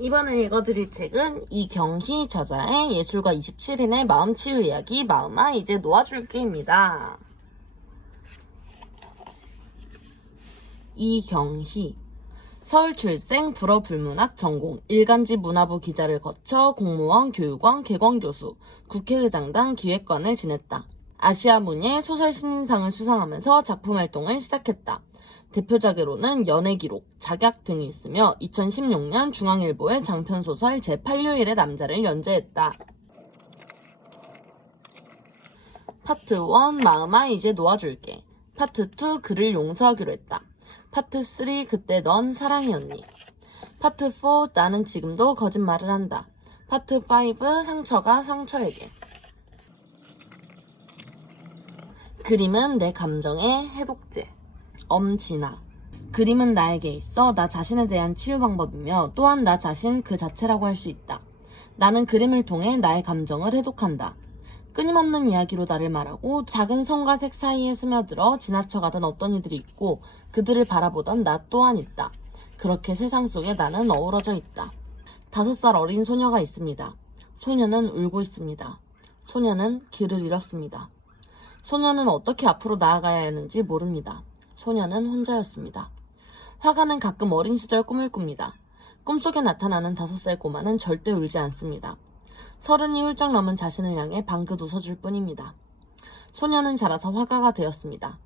이번에 읽어드릴 책은 이경희 저자의 예술가 27인의 마음치유 이야기 마음아 이제 놓아줄게입니다. 이경희 서울 출생 불어 불문학 전공 일간지 문화부 기자를 거쳐 공무원 교육원 개건교수 국회의장당 기획관을 지냈다. 아시아 문예 소설 신인상을 수상하면서 작품 활동을 시작했다. 대표작으로는 연애기록, 작약 등이 있으며 2016년 중앙일보의 장편소설 제8요일의 남자를 연재했다. 파트 1 마음아 이제 놓아줄게. 파트 2 그를 용서하기로 했다. 파트 3 그때 넌 사랑이었니. 파트 4 나는 지금도 거짓말을 한다. 파트 5 상처가 상처에게. 그림은 내 감정의 해독제. 엄진아. 그림은 나에게 있어 나 자신에 대한 치유 방법이며 또한 나 자신 그 자체라고 할 수 있다. 나는 그림을 통해 나의 감정을 해독한다. 끊임없는 이야기로 나를 말하고 작은 성과 색 사이에 스며들어 지나쳐가던 어떤 이들이 있고 그들을 바라보던 나 또한 있다. 그렇게 세상 속에 나는 어우러져 있다. 다섯 살 어린 소녀가 있습니다. 소녀는 울고 있습니다. 소녀는 길을 잃었습니다. 소녀는 어떻게 앞으로 나아가야 하는지 모릅니다. 소녀는 혼자였습니다. 화가는 가끔 어린 시절 꿈을 꿉니다. 꿈속에 나타나는 다섯 살 꼬마는 절대 울지 않습니다. 서른이 훌쩍 넘은 자신을 향해 방긋 웃어줄 뿐입니다. 소녀는 자라서 화가가 되었습니다.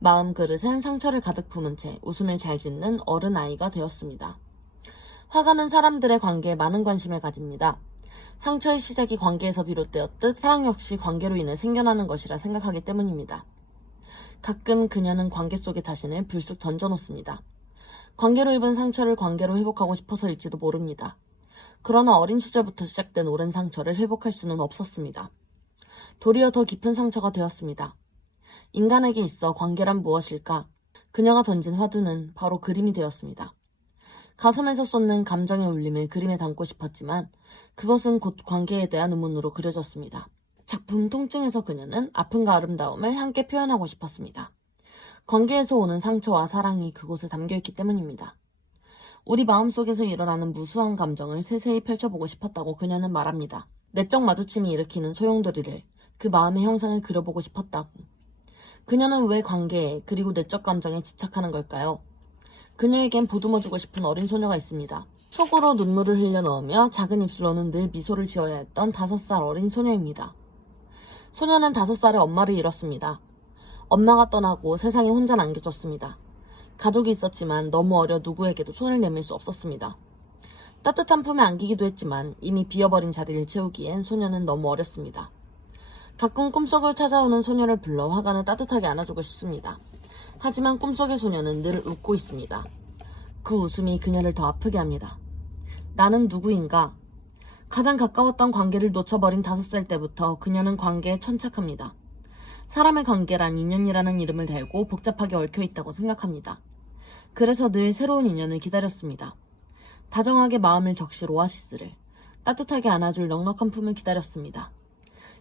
마음 그릇엔 상처를 가득 품은 채 웃음을 잘 짓는 어른 아이가 되었습니다. 화가는 사람들의 관계에 많은 관심을 가집니다. 상처의 시작이 관계에서 비롯되었듯 사랑 역시 관계로 인해 생겨나는 것이라 생각하기 때문입니다. 가끔 그녀는 관계 속에 자신을 불쑥 던져놓습니다. 관계로 입은 상처를 관계로 회복하고 싶어서일지도 모릅니다. 그러나 어린 시절부터 시작된 오랜 상처를 회복할 수는 없었습니다. 도리어 더 깊은 상처가 되었습니다. 인간에게 있어 관계란 무엇일까? 그녀가 던진 화두는 바로 그림이 되었습니다. 가슴에서 쏟는 감정의 울림을 그림에 담고 싶었지만 그것은 곧 관계에 대한 의문으로 그려졌습니다. 작품 통증에서 그녀는 아픔과 아름다움을 함께 표현하고 싶었습니다. 관계에서 오는 상처와 사랑이 그곳에 담겨있기 때문입니다. 우리 마음속에서 일어나는 무수한 감정을 세세히 펼쳐보고 싶었다고 그녀는 말합니다. 내적 마주침이 일으키는 소용돌이를 그 마음의 형상을 그려보고 싶었다고. 그녀는 왜 관계에 그리고 내적 감정에 집착하는 걸까요? 그녀에겐 보듬어주고 싶은 어린 소녀가 있습니다. 속으로 눈물을 흘려 넣으며 작은 입술로는 늘 미소를 지어야 했던 다섯 살 어린 소녀입니다. 소녀는 다섯 살에 엄마를 잃었습니다. 엄마가 떠나고 세상에 혼자 남겨졌습니다. 가족이 있었지만 너무 어려 누구에게도 손을 내밀 수 없었습니다. 따뜻한 품에 안기기도 했지만 이미 비어버린 자리를 채우기엔 소녀는 너무 어렸습니다. 가끔 꿈속을 찾아오는 소녀를 불러 화가는 따뜻하게 안아주고 싶습니다. 하지만 꿈속의 소녀는 늘 웃고 있습니다. 그 웃음이 그녀를 더 아프게 합니다. 나는 누구인가? 가장 가까웠던 관계를 놓쳐버린 다섯 살 때부터 그녀는 관계에 천착합니다. 사람의 관계란 인연이라는 이름을 달고 복잡하게 얽혀 있다고 생각합니다. 그래서 늘 새로운 인연을 기다렸습니다. 다정하게 마음을 적실 오아시스를 따뜻하게 안아줄 넉넉한 품을 기다렸습니다.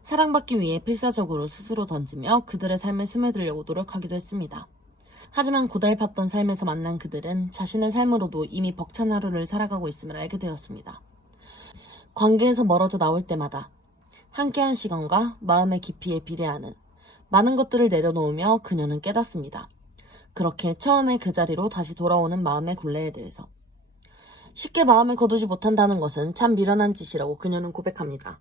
사랑받기 위해 필사적으로 스스로 던지며 그들의 삶에 스며들려고 노력하기도 했습니다. 하지만 고달팠던 삶에서 만난 그들은 자신의 삶으로도 이미 벅찬 하루를 살아가고 있음을 알게 되었습니다. 관계에서 멀어져 나올 때마다 함께한 시간과 마음의 깊이에 비례하는 많은 것들을 내려놓으며 그녀는 깨닫습니다. 그렇게 처음에 그 자리로 다시 돌아오는 마음의 굴레에 대해서. 쉽게 마음을 거두지 못한다는 것은 참 미련한 짓이라고 그녀는 고백합니다.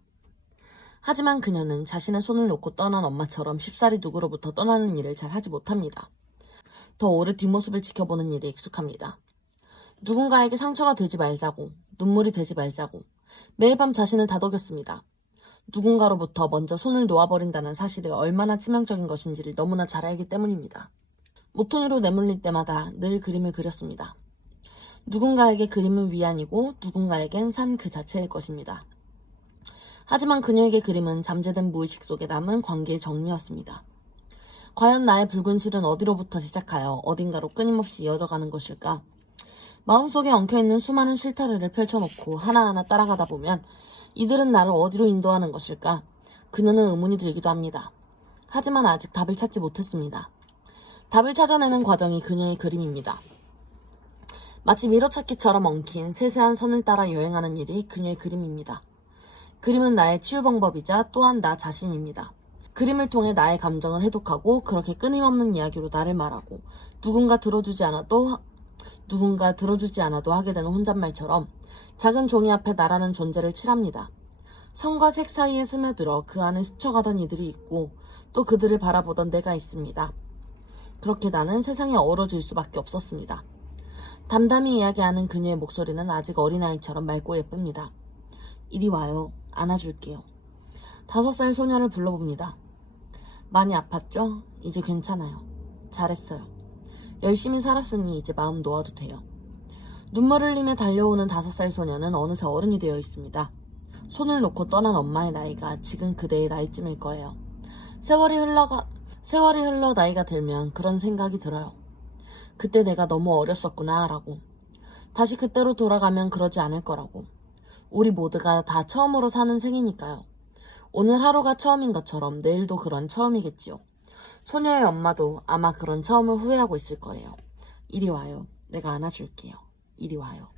하지만 그녀는 자신의 손을 놓고 떠난 엄마처럼 쉽사리 누구로부터 떠나는 일을 잘 하지 못합니다. 더 오래 뒷모습을 지켜보는 일에 익숙합니다. 누군가에게 상처가 되지 말자고, 눈물이 되지 말자고, 매일 밤 자신을 다독였습니다. 누군가로부터 먼저 손을 놓아버린다는 사실이 얼마나 치명적인 것인지를 너무나 잘 알기 때문입니다. 모퉁이로 내몰릴 때마다 늘 그림을 그렸습니다. 누군가에게 그림은 위안이고 누군가에겐 삶 그 자체일 것입니다. 하지만 그녀에게 그림은 잠재된 무의식 속에 남은 관계의 정리였습니다. 과연 나의 붉은 실은 어디로부터 시작하여 어딘가로 끊임없이 이어져가는 것일까? 마음속에 엉켜있는 수많은 실타래를 펼쳐놓고 하나하나 따라가다 보면 이들은 나를 어디로 인도하는 것일까? 그녀는 의문이 들기도 합니다. 하지만 아직 답을 찾지 못했습니다. 답을 찾아내는 과정이 그녀의 그림입니다. 마치 미러찾기처럼 엉킨 세세한 선을 따라 여행하는 일이 그녀의 그림입니다. 그림은 나의 치유 방법이자 또한 나 자신입니다. 그림을 통해 나의 감정을 해독하고 그렇게 끊임없는 이야기로 나를 말하고 누군가 들어주지 않아도 누군가 들어주지 않아도 하게 되는 혼잣말처럼 작은 종이 앞에 나라는 존재를 칠합니다. 선과 색 사이에 스며들어 그 안을 스쳐가던 이들이 있고 또 그들을 바라보던 내가 있습니다. 그렇게 나는 세상에 어우러질 수밖에 없었습니다. 담담히 이야기하는 그녀의 목소리는 아직 어린아이처럼 맑고 예쁩니다. 이리 와요. 안아줄게요. 다섯 살 소녀를 불러봅니다. 많이 아팠죠? 이제 괜찮아요. 잘했어요. 열심히 살았으니 이제 마음 놓아도 돼요. 눈물을 흘리며 달려오는 다섯 살 소녀는 어느새 어른이 되어 있습니다. 손을 놓고 떠난 엄마의 나이가 지금 그대의 나이쯤일 거예요. 세월이 흘러가, 세월이 흘러 나이가 들면 그런 생각이 들어요. 그때 내가 너무 어렸었구나, 라고. 다시 그때로 돌아가면 그러지 않을 거라고. 우리 모두가 다 처음으로 사는 생이니까요. 오늘 하루가 처음인 것처럼 내일도 그런 처음이겠지요. 소녀의 엄마도 아마 그런 처음을 후회하고 있을 거예요. 이리 와요. 내가 안아줄게요. 이리 와요.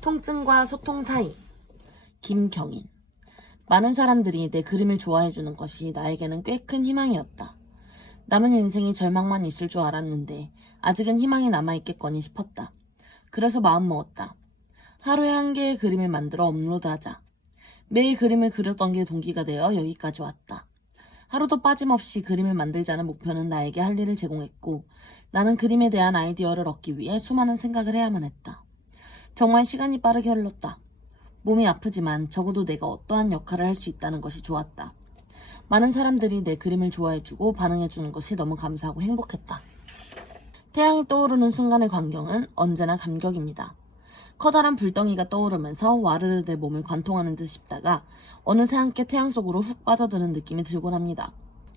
통증과 소통 사이. 김경인. 많은 사람들이 내 그림을 좋아해주는 것이 나에게는 꽤 큰 희망이었다. 남은 인생이 절망만 있을 줄 알았는데 아직은 희망이 남아있겠거니 싶었다. 그래서 마음먹었다. 하루에 한 개의 그림을 만들어 업로드하자. 매일 그림을 그렸던 게 동기가 되어 여기까지 왔다. 하루도 빠짐없이 그림을 만들자는 목표는 나에게 할 일을 제공했고 나는 그림에 대한 아이디어를 얻기 위해 수많은 생각을 해야만 했다. 정말 시간이 빠르게 흘렀다. 몸이 아프지만 적어도 내가 어떠한 역할을 할 수 있다는 것이 좋았다. 많은 사람들이 내 그림을 좋아해주고 반응해주는 것이 너무 감사하고 행복했다. 태양이 떠오르는 순간의 광경은 언제나 감격입니다. 커다란 불덩이가 떠오르면서 와르르 내 몸을 관통하는 듯 싶다가 어느새 함께 태양 속으로 훅 빠져드는 느낌이 들곤 합니다.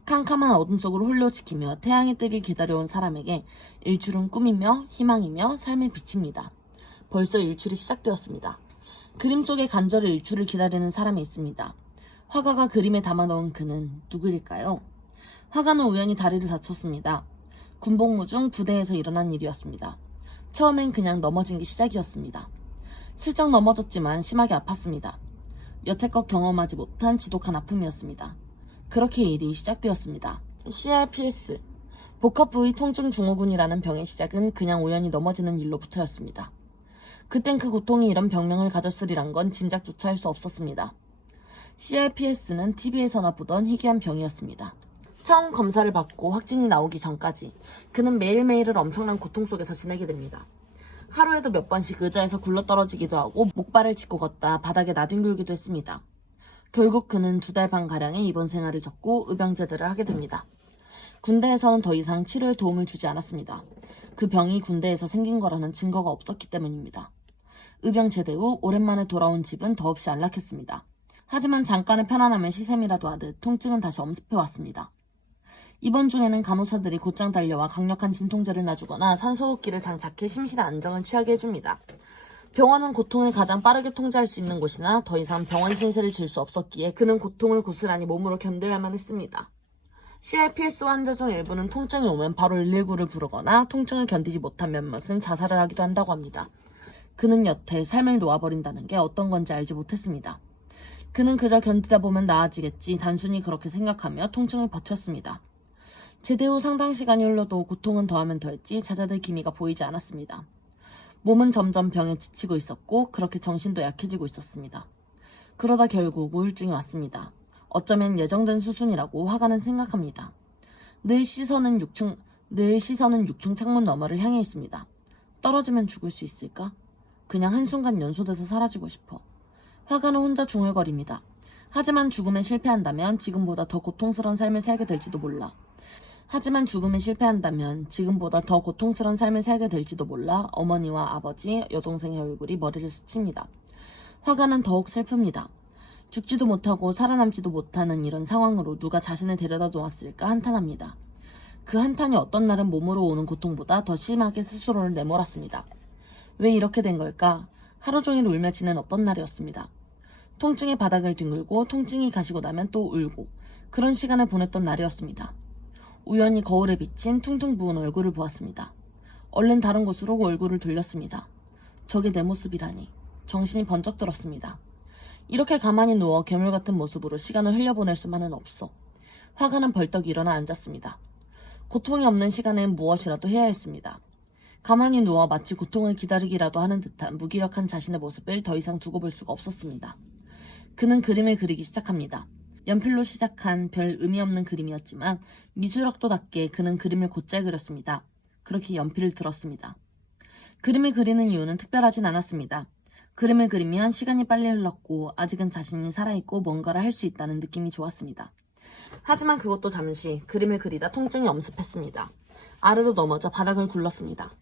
캄캄한 어둠 속으로 홀려지키며 태양이 뜨길 기다려온 사람에게 일출은 꿈이며 희망이며 삶의 빛입니다. 벌써 일출이 시작되었습니다. 그림 속에 간절히 일출을 기다리는 사람이 있습니다. 화가가 그림에 담아놓은 그는 누구일까요? 화가는 우연히 다리를 다쳤습니다. 군복무 중 부대에서 일어난 일이었습니다. 처음엔 그냥 넘어진 게 시작이었습니다. 슬쩍 넘어졌지만 심하게 아팠습니다. 여태껏 경험하지 못한 지독한 아픔이었습니다. 그렇게 일이 시작되었습니다. CRPS 복합 부위 통증 증후군이라는 병의 시작은 그냥 우연히 넘어지는 일로부터였습니다. 그땐 그 고통이 이런 병명을 가졌으리란 건 짐작조차 할 수 없었습니다. CRPS는 TV에서나 보던 희귀한 병이었습니다. 처음 검사를 받고 확진이 나오기 전까지 그는 매일매일을 엄청난 고통 속에서 지내게 됩니다. 하루에도 몇 번씩 의자에서 굴러떨어지기도 하고 목발을 짚고 걷다 바닥에 나뒹굴기도 했습니다. 결국 그는 두 달 반 가량의 입원 생활을 접고 의병제대를 하게 됩니다. 군대에서는 더 이상 치료에 도움을 주지 않았습니다. 그 병이 군대에서 생긴 거라는 증거가 없었기 때문입니다. 의병 제대 후 오랜만에 돌아온 집은 더없이 안락했습니다. 하지만 잠깐의 편안함에 시샘이라도 하듯 통증은 다시 엄습해 왔습니다. 입원 중에는 간호사들이 곧장 달려와 강력한 진통제를 놔주거나 산소호흡기를 장착해 심신의 안정을 취하게 해줍니다. 병원은 고통을 가장 빠르게 통제할 수 있는 곳이나 더 이상 병원 신세를 질 수 없었기에 그는 고통을 고스란히 몸으로 견뎌야만 했습니다. CRPS 환자 중 일부는 통증이 오면 바로 119를 부르거나 통증을 견디지 못한 몇몇은 자살을 하기도 한다고 합니다. 그는 여태 삶을 놓아버린다는 게 어떤 건지 알지 못했습니다. 그는 그저 견디다 보면 나아지겠지 단순히 그렇게 생각하며 통증을 버텼습니다. 제대 후 상당 시간이 흘러도 고통은 더하면 더했지 찾아들 기미가 보이지 않았습니다. 몸은 점점 병에 지치고 있었고 그렇게 정신도 약해지고 있었습니다. 그러다 결국 우울증이 왔습니다. 어쩌면 예정된 수순이라고 화가는 생각합니다. 늘 시선은 6층, 늘 시선은 6층 창문 너머를 향해 있습니다. 떨어지면 죽을 수 있을까? 그냥 한순간 연소돼서 사라지고 싶어. 화가는 혼자 중얼거립니다. 하지만 죽음에 실패한다면 지금보다 더 고통스러운 삶을 살게 될지도 몰라. 하지만 죽음에 실패한다면 지금보다 더 고통스러운 삶을 살게 될지도 몰라 어머니와 아버지, 여동생의 얼굴이 머리를 스칩니다. 화가는 더욱 슬픕니다. 죽지도 못하고 살아남지도 못하는 이런 상황으로 누가 자신을 데려다 놓았을까 한탄합니다. 그 한탄이 어떤 날은 몸으로 오는 고통보다 더 심하게 스스로를 내몰았습니다. 왜 이렇게 된 걸까? 하루 종일 울며 지낸 어떤 날이었습니다. 통증의 바닥을 뒹굴고 통증이 가시고 나면 또 울고 그런 시간을 보냈던 날이었습니다. 우연히 거울에 비친 퉁퉁 부은 얼굴을 보았습니다. 얼른 다른 곳으로 얼굴을 돌렸습니다. 저게 내 모습이라니. 정신이 번쩍 들었습니다. 이렇게 가만히 누워 괴물 같은 모습으로 시간을 흘려보낼 수만은 없어. 화가는 벌떡 일어나 앉았습니다. 고통이 없는 시간엔 무엇이라도 해야 했습니다. 가만히 누워 마치 고통을 기다리기라도 하는 듯한 무기력한 자신의 모습을 더 이상 두고 볼 수가 없었습니다. 그는 그림을 그리기 시작합니다. 연필로 시작한 별 의미 없는 그림이었지만 미술학도답게 그는 그림을 곧잘 그렸습니다. 그렇게 연필을 들었습니다. 그림을 그리는 이유는 특별하진 않았습니다. 그림을 그리면 시간이 빨리 흘렀고 아직은 자신이 살아있고 뭔가를 할 수 있다는 느낌이 좋았습니다. 하지만 그것도 잠시 그림을 그리다 통증이 엄습했습니다. 아래로 넘어져 바닥을 굴렀습니다.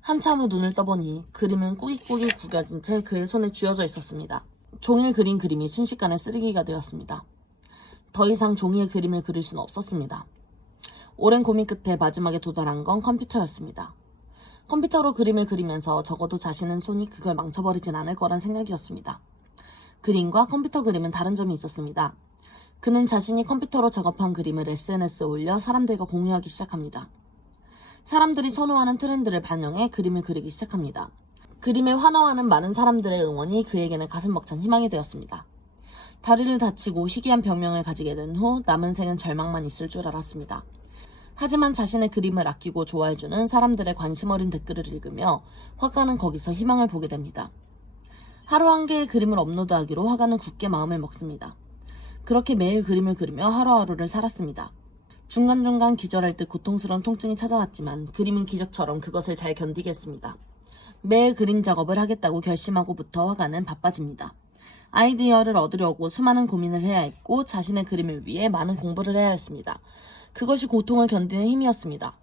한참 후 눈을 떠보니 그림은 꾸깃꾸깃 구겨진 채 그의 손에 쥐어져 있었습니다. 종일 그린 그림이 순식간에 쓰레기가 되었습니다. 더 이상 종이에 그림을 그릴 수는 없었습니다. 오랜 고민 끝에 마지막에 도달한 건 컴퓨터였습니다. 컴퓨터로 그림을 그리면서 적어도 자신은 손이 그걸 망쳐버리진 않을 거란 생각이었습니다. 그림과 컴퓨터 그림은 다른 점이 있었습니다. 그는 자신이 컴퓨터로 작업한 그림을 SNS에 올려 사람들과 공유하기 시작합니다. 사람들이 선호하는 트렌드를 반영해 그림을 그리기 시작합니다. 그림에 환호하는 많은 사람들의 응원이 그에게는 가슴 벅찬 희망이 되었습니다. 다리를 다치고 희귀한 병명을 가지게 된 후 남은 생은 절망만 있을 줄 알았습니다. 하지만 자신의 그림을 아끼고 좋아해주는 사람들의 관심 어린 댓글을 읽으며 화가는 거기서 희망을 보게 됩니다. 하루 한 개의 그림을 업로드하기로 화가는 굳게 마음을 먹습니다. 그렇게 매일 그림을 그리며 하루하루를 살았습니다. 중간중간 기절할 듯 고통스러운 통증이 찾아왔지만 그림은 기적처럼 그것을 잘 견디겠습니다. 매일 그림 작업을 하겠다고 결심하고부터 화가는 바빠집니다. 아이디어를 얻으려고 수많은 고민을 해야 했고 자신의 그림을 위해 많은 공부를 해야 했습니다. 그것이 고통을 견디는 힘이었습니다.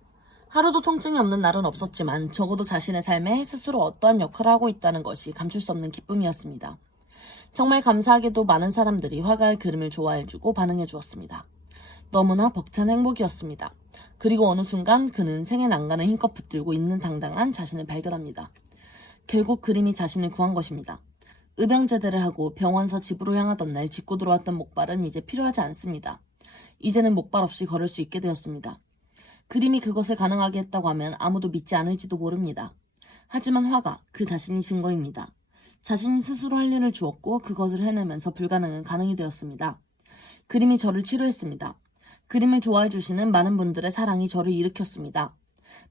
하루도 통증이 없는 날은 없었지만 적어도 자신의 삶에 스스로 어떠한 역할을 하고 있다는 것이 감출 수 없는 기쁨이었습니다. 정말 감사하게도 많은 사람들이 화가의 그림을 좋아해주고 반응해 주었습니다. 너무나 벅찬 행복이었습니다. 그리고 어느 순간 그는 생의 난간을 힘껏 붙들고 있는 당당한 자신을 발견합니다. 결국 그림이 자신을 구한 것입니다. 의병제대를 하고 병원서 집으로 향하던 날 짚고 들어왔던 목발은 이제 필요하지 않습니다. 이제는 목발 없이 걸을 수 있게 되었습니다. 그림이 그것을 가능하게 했다고 하면 아무도 믿지 않을지도 모릅니다. 하지만 화가 그 자신이 증거입니다. 자신이 스스로 할 일을 주었고 그것을 해내면서 불가능은 가능이 되었습니다. 그림이 저를 치료했습니다. 그림을 좋아해 주시는 많은 분들의 사랑이 저를 일으켰습니다.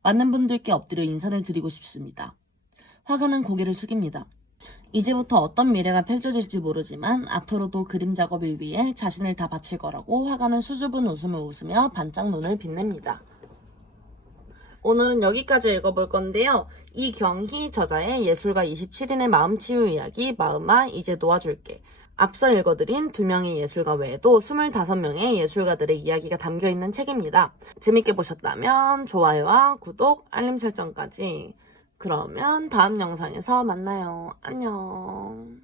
많은 분들께 엎드려 인사를 드리고 싶습니다. 화가는 고개를 숙입니다. 이제부터 어떤 미래가 펼쳐질지 모르지만 앞으로도 그림 작업을 위해 자신을 다 바칠 거라고 화가는 수줍은 웃음을 웃으며 반짝 눈을 빛냅니다. 오늘은 여기까지 읽어볼 건데요. 이경희 저자의 예술가 27인의 마음치유 이야기 마음아 이제 놓아줄게. 앞서 읽어드린 두 명의 예술가 외에도 25명의 예술가들의 이야기가 담겨있는 책입니다. 재밌게 보셨다면 좋아요와 구독, 알림 설정까지 그러면 다음 영상에서 만나요. 안녕.